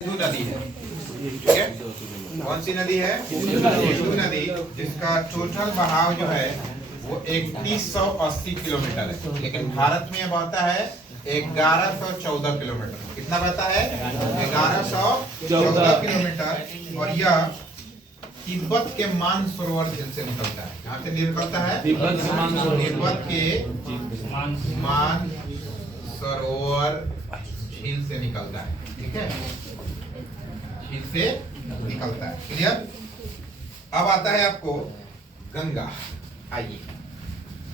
सिंधु नदी है। ठीक है, कौन सी नदी है? सिंधु नदी, जिसका टोटल बहाव जो है वो 3180 किलोमीटर है, लेकिन भारत में बहता है 1114 किलोमीटर। कितना बहता है? 1114 किलोमीटर। और यह तिब्बत के मानसरोवर झील से निकलता है। कहाँ से निकलता है? तिब्बत के मानसरोवर झील से निकलता है। ठीक है, झील से निकलता है। क्लियर? अब आता है आपको गंगा। आइए,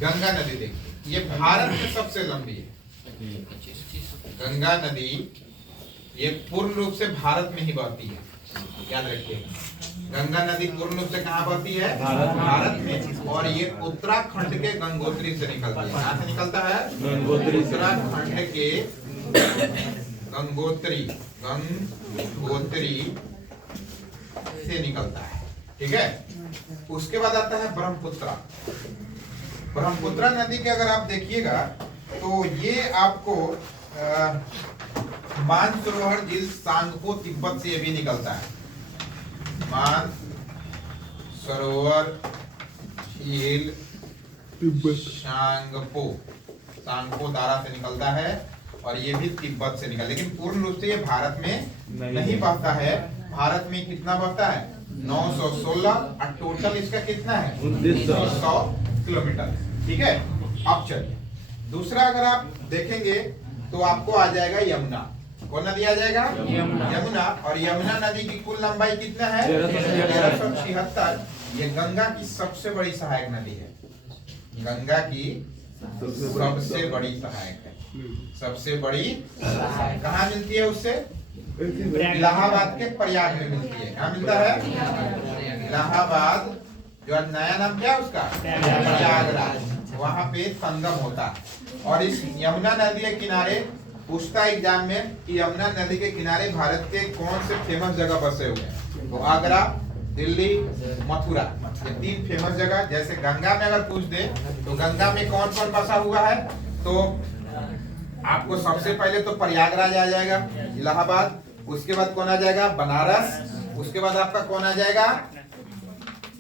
गंगा नदी देखिए, ये भारत में सबसे लंबी है। गंगा नदी ये पूर्ण रूप से भारत में ही बहती है, याद रखिए। गंगा नदी पूर्ण रूप से कहाँ बहती है? भारत में। और ये उत्तराखंड के गंगोत्री से निकलती है। कहाँ से निकलता है? उत्तराखंड के गंगोत्री से निकलता है। ठीक है, उसके बाद आता है ब्रह्मपुत्रा। ब्रह्मपुत्रा नदी के अगर आप देखिएगा तो ये आपको मानसरोवर झील सांगपो तिब्बत से भी निकलता है। मानसरोवर झील सांगपो दारा से निकलता है और ये भी तिब्बत से निकल, लेकिन पूर्ण रूप से ये भारत में नहीं बहता है। भारत में कितना बहता है? 916। और टोटल इसका कितना है? 1900 किलोमीटर। ठीक है, अब चलिए दूसरा अगर आप देखेंगे तो आपको आ जाएगा यमुना। कौन नदी आ जाएगा? यमुना। और यमुना नदी की कुल लंबाई कितना है? 1376। ये गंगा की सबसे बड़ी सहायक नदी है। गंगा की सबसे बड़ी सहायक है। सबसे बड़ी कहाँ मिलती है? उससे इलाहाबाद के प्रयाग में मिलती है। कहाँ मिलता है? इलाहाबाद, जो नया नाम क्या है उसका? प्रयागराज। वहां पे संगम होता है। और इस यमुना नदी के किनारे पूछता एग्जाम में कि यमुना नदी के किनारे भारत के कौन से फेमस जगह बसे हुए हैं? तो आगरा, दिल्ली, मथुरा, ये 3 फेमस जगह। जैसे गंगा में अगर पूछ दे तो गंगा में कौन कौन बसा हुआ है, तो आपको सबसे पहले तो प्रयागराज आ जाएगा, इलाहाबाद। उसके बाद कौन आ जाएगा? बनारस। उसके बाद आपका कौन आ जाएगा?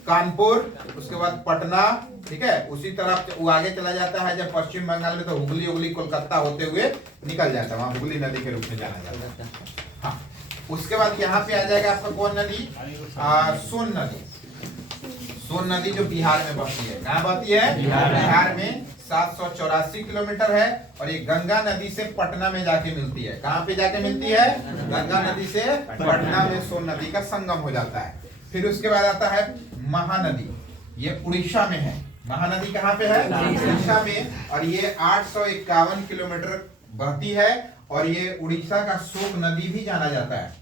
कानपुर। उसके बाद पटना। ठीक है, उसी तरफ वो आगे चला जाता है। जब पश्चिम बंगाल में तो हुगली कोलकाता होते हुए निकल जाता है, वहां हुगली नदी के रूप में जाना जाता है। हाँ, उसके बाद यहाँ पे आ जाएगा आपका कौन नदी? सोन नदी। सोन नदी जो बिहार में बहती है। कहाँ बहती है? बिहार में 784 किलोमीटर है। और ये गंगा नदी से पटना में जाके मिलती है। कहाँ पे जाके मिलती है? गंगा नदी से पटना में सोन नदी का संगम हो जाता है। फिर उसके बाद आता है महानदी। ये उड़ीसा में है। महानदी कहाँ पे है? उड़ीसा में। और ये 851 किलोमीटर बहती है। और ये उड़ीसा का शोक नदी भी जाना जाता है।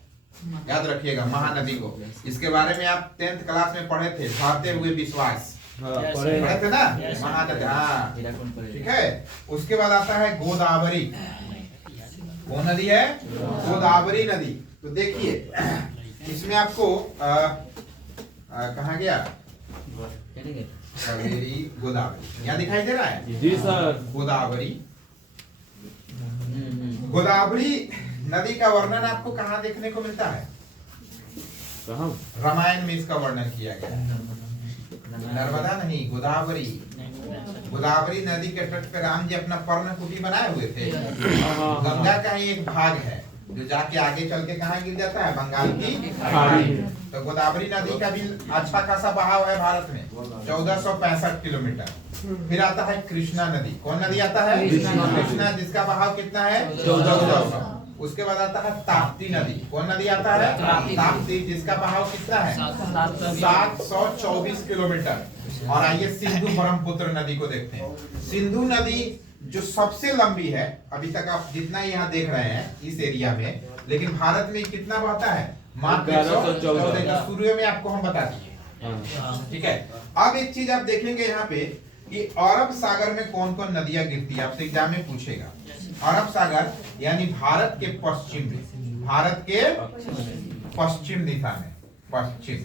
याद रखिएगा महानदी को। इसके बारे में आप 10th क्लास में पढ़े थे, भागते हुए विश्वास पढ़े थे ना? महानदी। हाँ, ठीक है। उसके बाद आता है गोदावरी। कौन नदी है? गोदावरी नदी। तो देखिए इसमें आपको कहाँ गया? कावेरी, गोदावरी यहाँ दिखाई दे रहा है? जी सर। गोदावरी नदी का वर्णन आपको कहाँ देखने को मिलता है? रामायण में इसका वर्णन किया गया है। नर्मदा नहीं, गोदावरी। गोदावरी नदी के तट पे राम जी अपना पर्ण कुटी बनाए हुए थे। गंगा का ही एक भाग है जो जाके आगे चल के कहाँ गिर जाता है? बंगाल की खाड़ी। तो गोदावरी नदी का भी अच्छा खासा बहाव है भारत में, 1465 किलोमीटर। फिर आता है कृष्णा नदी। कौन नदी आता है? कृष्णा, जिसका बहाव कितना है? 1400। उसके बाद आता है ताप्ती नदी। कौन नदी आता है? ताप्ती, जिसका बहाव कितना है? 724 किलोमीटर। और आइए सिंधु ब्रह्मपुत्र नदी को देखते हैं। सिंधु नदी जो सबसे लंबी है, अभी तक आप जितना यहाँ देख रहे हैं इस एरिया में, लेकिन भारत में कितना बहता है? मात्र 114। शुरू में आपको हम बता दिए। ठीक है, अब एक चीज आप देखेंगे यहाँ पे कि अरब सागर में कौन कौन नदियां गिरती है, आपसे एग्जाम में पूछेगा। अरब सागर यानी भारत के पश्चिम दिशा में, पश्चिम।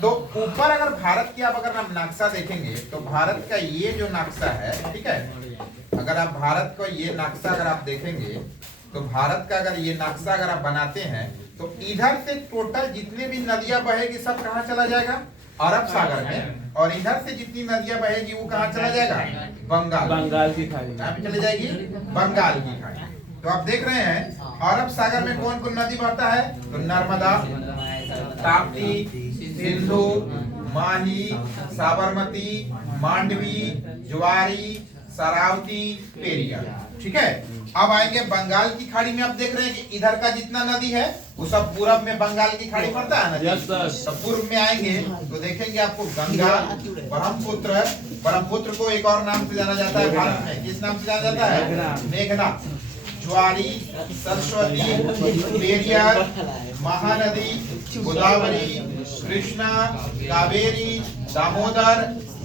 तो ऊपर अगर भारत की आप नक्शा देखेंगे तो भारत का ये जो नक्शा है, ठीक है, अगर आप भारत का ये नक्शा अगर आप देखेंगे तो भारत का अगर ये नक्शा अगर आप बनाते हैं तो इधर से टोटल जितने भी नदियां बहेगी सब कहाँ चला जाएगा, अरब सागर में, और इधर से जितनी नदियां बहेगी वो कहाँ चला जाएगा, बंगाल की खाड़ी कहाँ पे चली जाएगी, बंगाल की खाड़ी। तो आप देख रहे हैं अरब सागर में कौन कौन नदी बहता है, तो नर्मदा, ताप्ती, सिंधु, माही, साबरमती, मांडवी, ज्वारी, शरावती, पेरियार। ठीक है। अब आएंगे बंगाल की खाड़ी में। आप देख रहे हैं कि इधर का जितना नदी है वो सब पूरब में बंगाल की खाड़ी पड़ता है ना। Yes sir. सब पूर्व में आएंगे तो देखेंगे आपको गंगा, ब्रह्मपुत्र, ब्रह्मपुत्र को एक और नाम से जाना जाता है भारत में, किस नाम से जाना जाता है, मेघना, ज्वारी, सरस्वती, पेरियार, महानदी, गोदावरी, कृष्णा, कावेरी, दामोदर,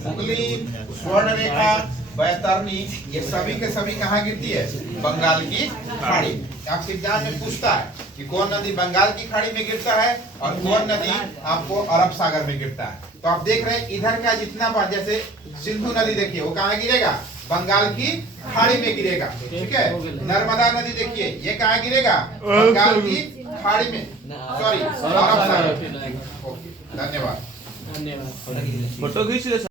हुगली, स्वर्णरेखा, बैतरणी, ये सभी के सभी कहाँ गिरती है, बंगाल की खाड़ी। आपके एग्जाम में पूछता है कि कौन नदी बंगाल की खाड़ी में गिरता है और कौन नदी आपको अरब सागर में गिरता है। तो आप देख रहे हैं इधर का जितना बात, जैसे सिंधु नदी देखिए वो कहाँ गिरेगा, बंगाल की खाड़ी में गिरेगा। ठीक है। नर्मदा नदी देखिए ये कहाँ गिरेगा, बंगाल की खाड़ी में, सॉरी अरब सागर। धन्यवाद। फोटो खींच ले।